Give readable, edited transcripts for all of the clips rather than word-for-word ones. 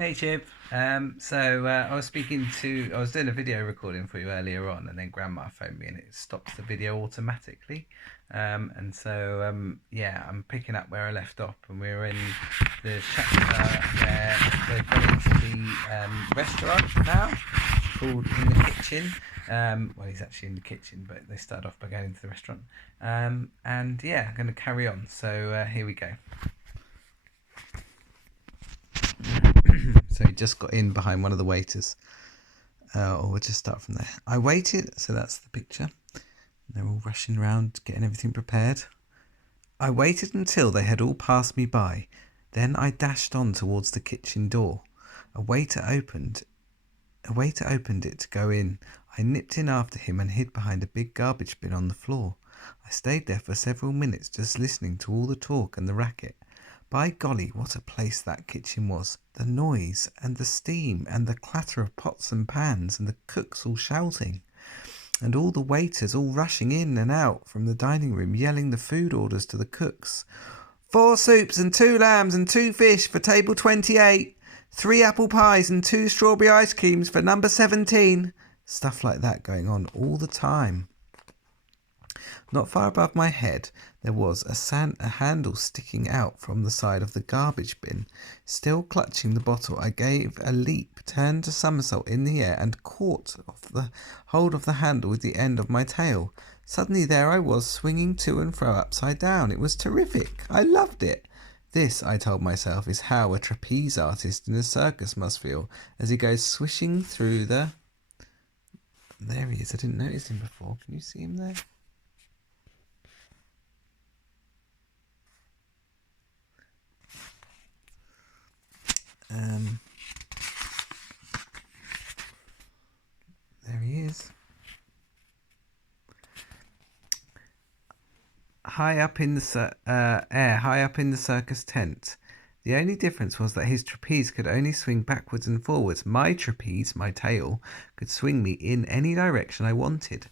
Hey Chip. I was I was doing a video recording for you earlier on, and then Grandma phoned me, and it stops the video automatically. Yeah, I'm picking up where I left off, and we're in the chapter where they've gone into the restaurant now, called In the Kitchen. Well, he's actually in the kitchen, but they start off by going into the restaurant. And yeah, I'm going to carry on. So here we go. So he just got in behind one of the waiters. Or we'll just start from there. I waited, so that's the picture. They're all rushing around, getting everything prepared. I waited until they had all passed me by. Then I dashed on towards the kitchen door. A waiter opened it to go in. I nipped in after him and hid behind a big garbage bin on the floor. I stayed there for several minutes just listening to all the talk and the racket. By golly, what a place that kitchen was. The noise and the steam and the clatter of pots and pans and the cooks all shouting. And all the waiters all rushing in and out from the dining room yelling the food orders to the cooks. 4 soups and 2 lambs and 2 fish for table 28. 3 apple pies and 2 strawberry ice creams for number 17. Stuff like that going on all the time. Not far above my head there was a handle sticking out from the side of the garbage bin. Still clutching the bottle, I gave a leap, turned a somersault in the air, and caught hold of the handle with the end of my tail. Suddenly there I was, swinging to and fro upside down. It was terrific. I loved it. This, I told myself, is how a trapeze artist in a circus must feel as he goes swishing through the... There he is. I didn't notice him before. Can you see him there? There he is. High up in the circus tent. The only difference was that his trapeze could only swing backwards and forwards. My trapeze, my tail, could swing me in any direction I wanted.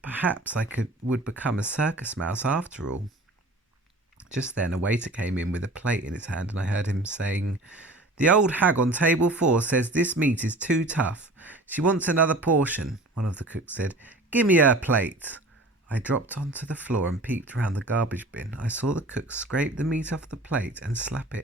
Perhaps would become a circus mouse after all. Just then a waiter came in with a plate in his hand, and I heard him saying, "The old hag on table 4 says this meat is too tough. She wants another portion." One of the cooks said, "Give me her plate." I dropped onto the floor and peeped around the garbage bin. I saw the cook scrape the meat off the plate and slap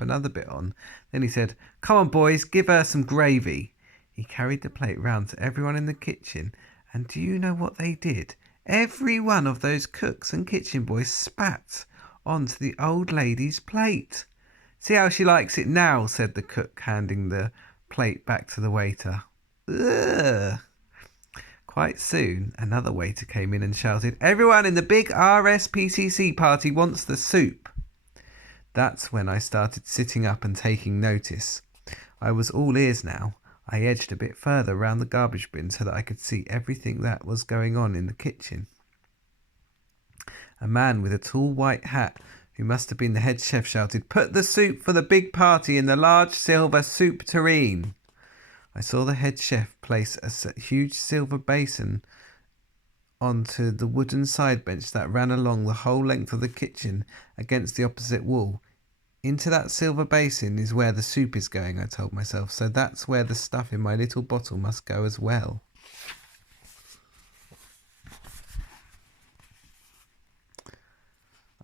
another bit on. Then he said, "Come on, boys, give her some gravy." He carried the plate round to everyone in the kitchen, and do you know what they did? Every one of those cooks and kitchen boys spat onto the old lady's plate. "See how she likes it now," said the cook, handing the plate back to the waiter. Ugh. Quite soon, another waiter came in and shouted, "Everyone in the big RSPCC party wants the soup." That's when I started sitting up and taking notice. I was all ears now. I edged a bit further round the garbage bin so that I could see everything that was going on in the kitchen. A man with a tall white hat, who must have been the head chef, shouted, "Put the soup for the big party in the large silver soup tureen." I saw the head chef place a huge silver basin onto the wooden side bench that ran along the whole length of the kitchen against the opposite wall. Into that silver basin is where the soup is going, I told myself, so that's where the stuff in my little bottle must go as well.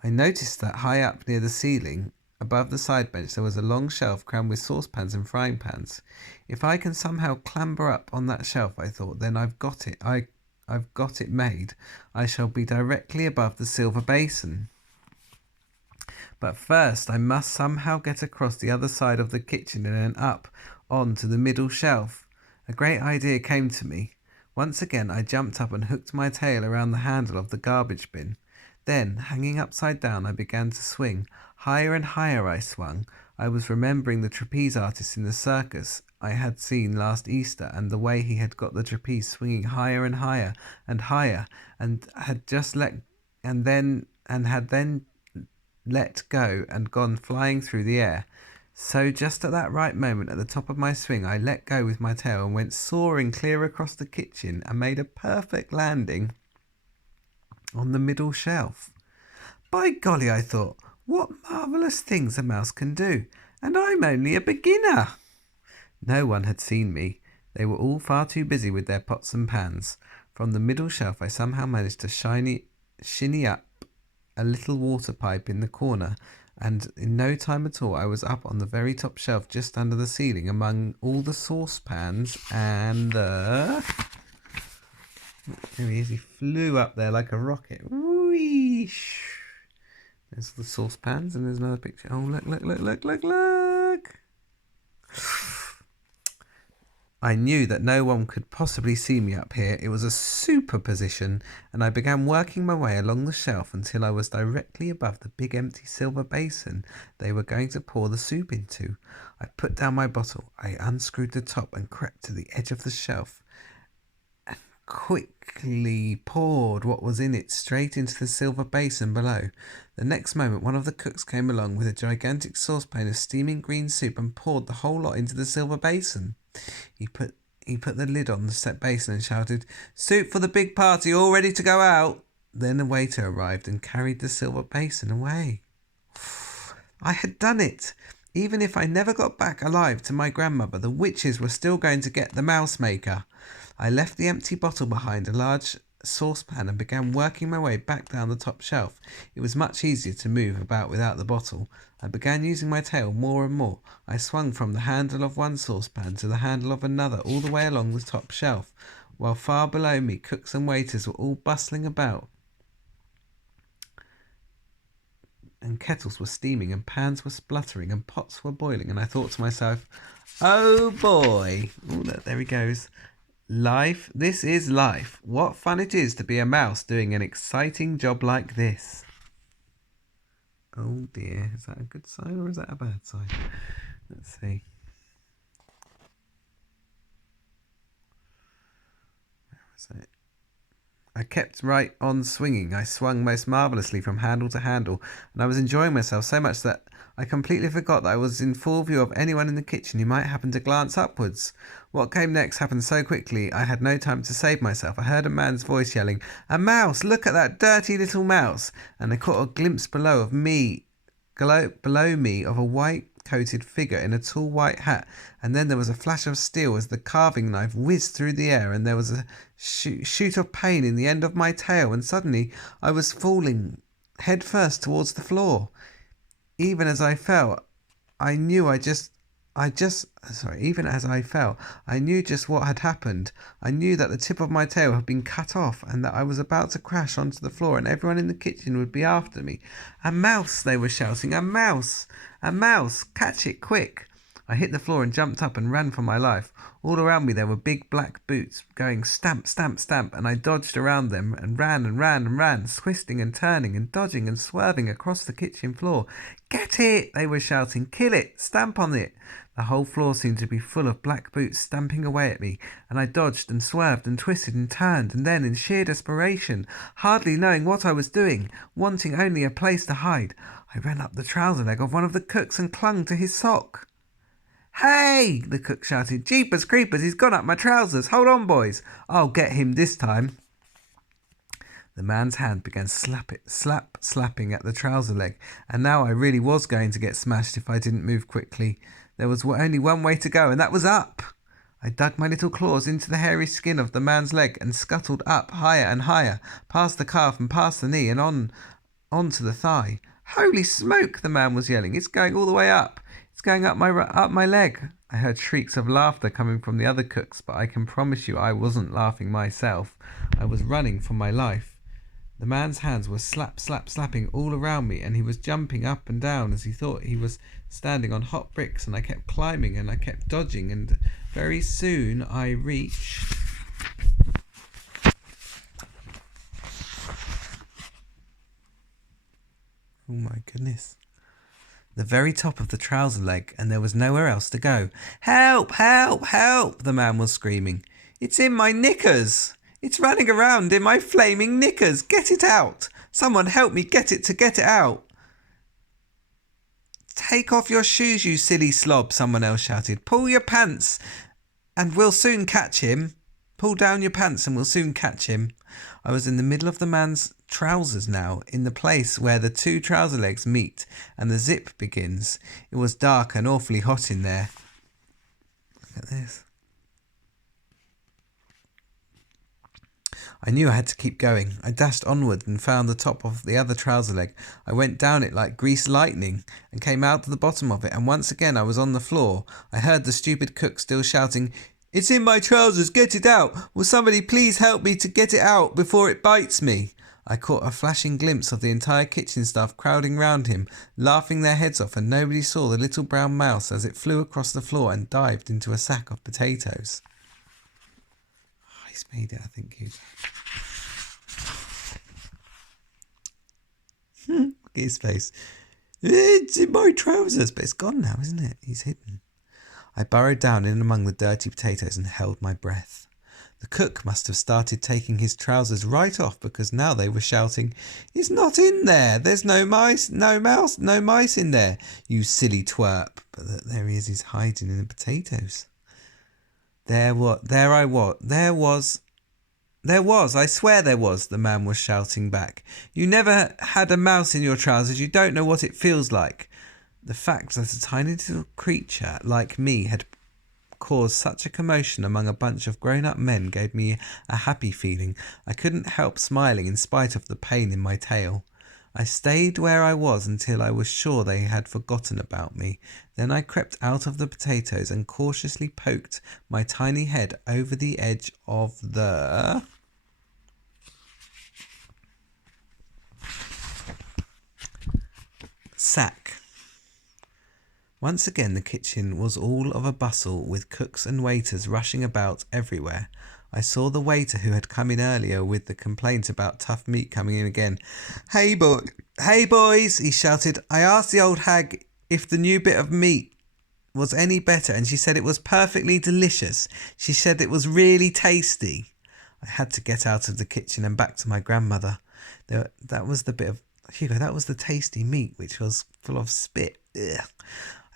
I noticed that high up near the ceiling, above the side bench, there was a long shelf crammed with saucepans and frying pans. If I can somehow clamber up on that shelf, I thought, then I've got it. I've got it made. I shall be directly above the silver basin. But first I must somehow get across the other side of the kitchen and then up on to the middle shelf. A great idea came to me. Once again I jumped up and hooked my tail around the handle of the garbage bin. Then, hanging upside down, I began to swing. Higher and higher I swung. I was remembering the trapeze artist in the circus I had seen last Easter, and the way he had got the trapeze swinging higher and higher and higher, and had then let go and gone flying through the air. So just at that right moment, at the top of my swing, I let go with my tail and went soaring clear across the kitchen and made a perfect landing on the middle shelf. By golly, I thought, what marvellous things a mouse can do, and I'm only a beginner. No one had seen me. They were all far too busy with their pots and pans. From the middle shelf I somehow managed to shinny up a little water pipe in the corner, and in no time at all I was up on the very top shelf just under the ceiling among all the saucepans and the... There he is, he flew up there like a rocket. Whoosh! There's the saucepans and there's another picture. Oh, look, look, look, look, look, look! I knew that no one could possibly see me up here. It was a super position, and I began working my way along the shelf until I was directly above the big empty silver basin they were going to pour the soup into. I put down my bottle, I unscrewed the top and crept to the edge of the shelf and quickly poured what was in it straight into the silver basin below. The next moment one of the cooks came along with a gigantic saucepan of steaming green soup and poured the whole lot into the silver basin. He put the lid on the set basin and shouted, "Soup for the big party, all ready to go out." Then a waiter arrived and carried the silver basin away. I had done it. Even if I never got back alive to my grandmother, the witches were still going to get the mouse maker. I left the empty bottle behind a large saucepan and began working my way back down the top shelf. It was much easier to move about without the bottle. I began using my tail more and more. I swung from the handle of one saucepan to the handle of another all the way along the top shelf, while far below me cooks and waiters were all bustling about, and kettles were steaming and pans were spluttering and pots were boiling, and I thought to myself, oh boy, oh look, there he goes. Life, this is life. What fun it is to be a mouse doing an exciting job like this. Oh dear, is that a good sign or is that a bad sign? Let's see. Where was it? I kept right on swinging. I swung most marvellously from handle to handle, and I was enjoying myself so much that I completely forgot that I was in full view of anyone in the kitchen who might happen to glance upwards. What came next happened so quickly I had no time to save myself. I heard a man's voice yelling, "A mouse! Look at that dirty little mouse!" And I caught a glimpse below me of a white-coated figure in a tall white hat, and then there was a flash of steel as the carving knife whizzed through the air, and there was a shoot of pain in the end of my tail, and suddenly I was falling head first towards the floor. Even as I fell, I knew just what had happened. I knew that the tip of my tail had been cut off and that I was about to crash onto the floor and everyone in the kitchen would be after me. "A mouse!" they were shouting. "A mouse! A mouse! Catch it, quick!" I hit the floor and jumped up and ran for my life. All around me there were big black boots going stamp, stamp, stamp, and I dodged around them and ran and ran and ran, twisting and turning and dodging and swerving across the kitchen floor. "Get it!" they were shouting. "Kill it! Stamp on it!" The whole floor seemed to be full of black boots stamping away at me, and I dodged and swerved and twisted and turned, and then, in sheer desperation, hardly knowing what I was doing, wanting only a place to hide, I ran up the trouser leg of one of the cooks and clung to his sock. "Hey!" the cook shouted. "Jeepers creepers, he's gone up my trousers. Hold on, boys. I'll get him this time." The man's hand began slapping at the trouser leg, and now I really was going to get smashed if I didn't move quickly. There was only one way to go, and that was up. I dug my little claws into the hairy skin of the man's leg and scuttled up higher and higher, past the calf and past the knee and on to the thigh. "Holy smoke!" the man was yelling. "It's going all the way up. It's going up my leg." I heard shrieks of laughter coming from the other cooks, but I can promise you I wasn't laughing myself. I was running for my life. The man's hands were slapping all around me, and he was jumping up and down as he thought he was standing on hot bricks, and I kept climbing and I kept dodging, and very soon I reached... Oh my goodness. The very top of the trouser leg, and there was nowhere else to go. "Help! Help! Help!" the man was screaming. "It's in my knickers! It's running around in my flaming knickers! Get it out! Someone help me get it out!" "Take off your shoes, you silly slob," someone else shouted. "Pull your pants and we'll soon catch him. Pull down your pants and we'll soon catch him." I was in the middle of the man's trousers now, in the place where the two trouser legs meet and the zip begins. It was dark and awfully hot in there. at this. I knew I had to keep going. I dashed onward and found the top of the other trouser leg. I went down it like greased lightning and came out to the bottom of it, and once again I was on the floor. I heard the stupid cook still shouting, "It's in my trousers, get it out! Will somebody please help me to get it out before it bites me?" I caught a flashing glimpse of the entire kitchen staff crowding round him, laughing their heads off, and nobody saw the little brown mouse as it flew across the floor and dived into a sack of potatoes. Oh, he's made it, I think. Look at his face. It's in my trousers, but it's gone now, isn't it? He's hidden. I burrowed down in among the dirty potatoes and held my breath. The cook must have started taking his trousers right off, because now they were shouting, "It's not in there! There's no mice in there, you silly twerp!" But there he is, he's hiding in the potatoes. There was, I swear there was, the man was shouting back. "You never had a mouse in your trousers, you don't know what it feels like." The fact that a tiny little creature like me had caused such a commotion among a bunch of grown-up men gave me a happy feeling. I couldn't help smiling in spite of the pain in my tail. I stayed where I was until I was sure they had forgotten about me. Then I crept out of the potatoes and cautiously poked my tiny head over the edge of the sack. Once again the kitchen was all of a bustle, with cooks and waiters rushing about everywhere. I saw the waiter who had come in earlier with the complaint about tough meat coming in again. Hey boys, he shouted. "I asked the old hag if the new bit of meat was any better, and she said it was perfectly delicious. She said it was really tasty." I had to get out of the kitchen and back to my grandmother. That was the bit of Hugo, that was the tasty meat, which was full of spit. Ugh.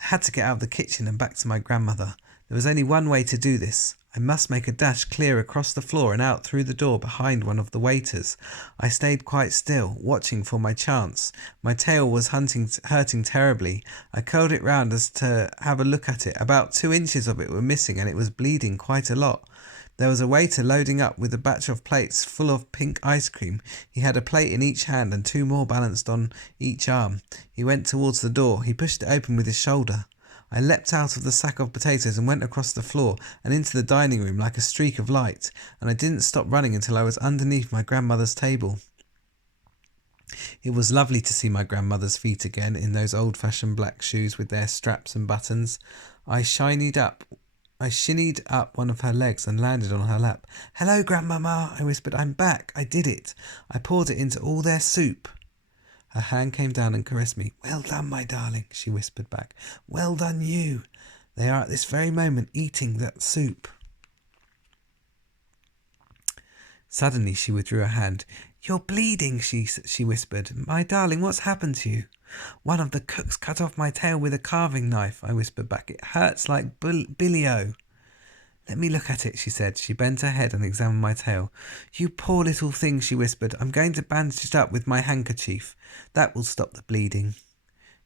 I had to get out of the kitchen and back to my grandmother. There was only one way to do this. I must make a dash clear across the floor and out through the door behind one of the waiters. I stayed quite still, watching for my chance. My tail was hurting terribly. I curled it round as to have a look at it. About 2 inches of it were missing, and it was bleeding quite a lot. There was a waiter loading up with a batch of plates full of pink ice cream. He had a plate in each hand and 2 more balanced on each arm. He went towards the door. He pushed it open with his shoulder. I leapt out of the sack of potatoes and went across the floor and into the dining room like a streak of light, and I didn't stop running until I was underneath my grandmother's table. It was lovely to see my grandmother's feet again in those old-fashioned black shoes with their straps and buttons. I shinnied up one of her legs and landed on her lap. "Hello, Grandmama," I whispered. "I'm back. I did it. I poured it into all their soup." Her hand came down and caressed me. "Well done, my darling," she whispered back. "Well done you. They are at this very moment eating that soup." Suddenly she withdrew her hand. "You're bleeding," she whispered. "My darling, what's happened to you?" "One of the cooks cut off my tail with a carving knife," I whispered back. "It hurts like billy-o." "Let me look at it," she said. She bent her head and examined my tail. "You poor little thing," she whispered. "I'm going to bandage it up with my handkerchief. That will stop the bleeding."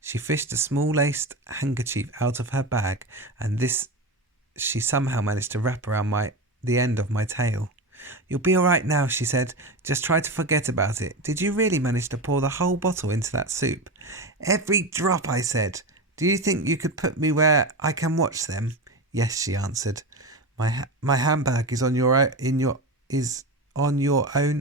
She fished a small laced handkerchief out of her bag, and this she somehow managed to wrap around the end of my tail. "You'll be all right now," she said. "Just try to forget about it. Did you really manage to pour the whole bottle into that soup?" "Every drop," I said. "Do you think you could put me where I can watch them?" "Yes," she answered. My handbag is on your own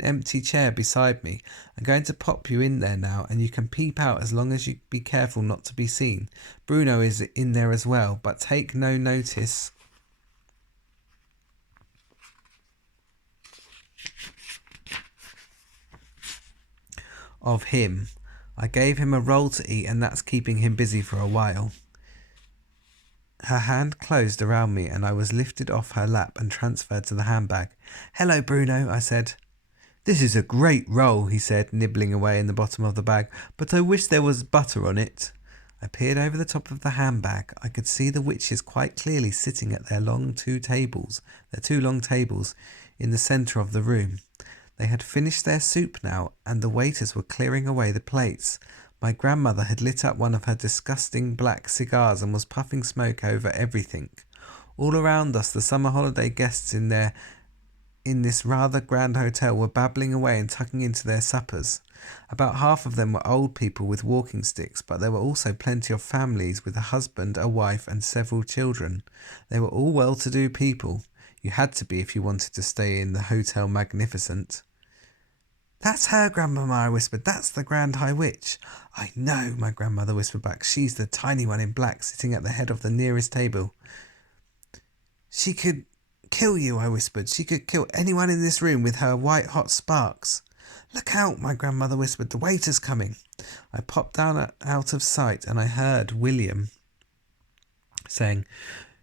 empty chair beside me. I'm going to pop you in there now, and you can peep out as long as you be careful not to be seen. Bruno is in there as well, but take no notice of him. I gave him a roll to eat, and that's keeping him busy for a while." Her hand closed around me, and I was lifted off her lap and transferred to the handbag. "Hello, Bruno," I said. "This is a great roll," he said, nibbling away in the bottom of the bag, "but I wish there was butter on it." I peered over the top of the handbag. I could see the witches quite clearly sitting at their two long tables in the centre of the room. They had finished their soup now, and the waiters were clearing away the plates. My grandmother had lit up one of her disgusting black cigars and was puffing smoke over everything. All around us, the summer holiday guests in this rather grand hotel were babbling away and tucking into their suppers. About half of them were old people with walking sticks, but there were also plenty of families with a husband, a wife, and several children. They were all well-to-do people. You had to be if you wanted to stay in the Hotel Magnificent. That's her, Grandmama, I whispered. That's the Grand High Witch. I know, my grandmother whispered back. She's the tiny one in black sitting at the head of the nearest table. She could kill you, I whispered. She could kill anyone in this room with her white hot sparks. Look out, my grandmother whispered. The waiter's coming. I popped down out of sight and I heard William saying,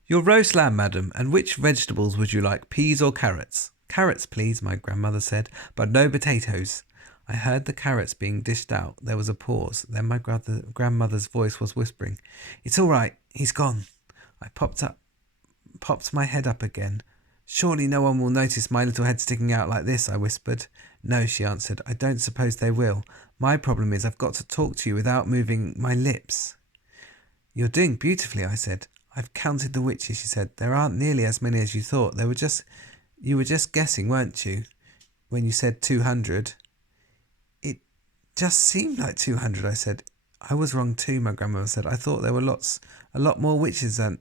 Your roast lamb, madam, and which vegetables would you like, peas or carrots? Carrots, please, my grandmother said, but no potatoes. I heard the carrots being dished out. There was a pause. Then my grandmother's voice was whispering, It's all right. He's gone. I popped my head up again. Surely no one will notice my little head sticking out like this, I whispered. No, she answered. I don't suppose they will. My problem is I've got to talk to you without moving my lips. You're doing beautifully, I said. I've counted the witches, she said. There aren't nearly as many as you thought. You were just guessing, weren't you, when you said 200? It just seemed like 200, I said. I was wrong too, my grandmother said. I thought there were a lot more witches than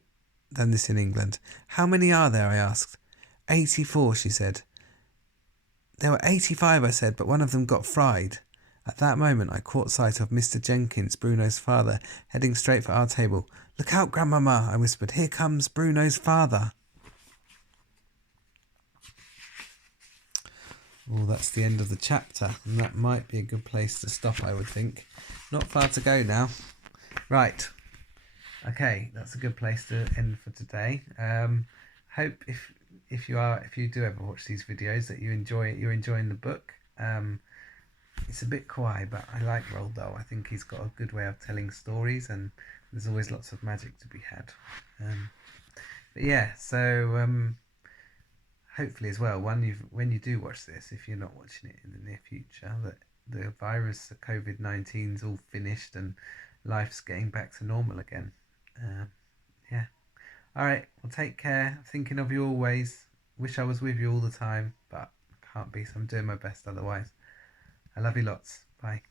this in England. How many are there, I asked. 84, she said. There were 85, I said, but one of them got fried. At that moment, I caught sight of Mr. Jenkins, Bruno's father, heading straight for our table. Look out, Grandmama, I whispered. Here comes Bruno's father. Well, that's the end of the chapter, and that might be a good place to stop, I would think. Not far to go now. Right. Okay, that's a good place to end for today. Hope if you do ever watch these videos that you're enjoying the book. It's a bit quiet, but I like Roald Dahl. I think he's got a good way of telling stories, and there's always lots of magic to be had. But yeah, so hopefully as well, when you do watch this, if you're not watching it in the near future, that the virus, the COVID-19 is all finished and life's getting back to normal again. Yeah. All right. Well, take care. I'm thinking of you always. Wish I was with you all the time, but I can't be, so I'm doing my best otherwise. I love you lots. Bye.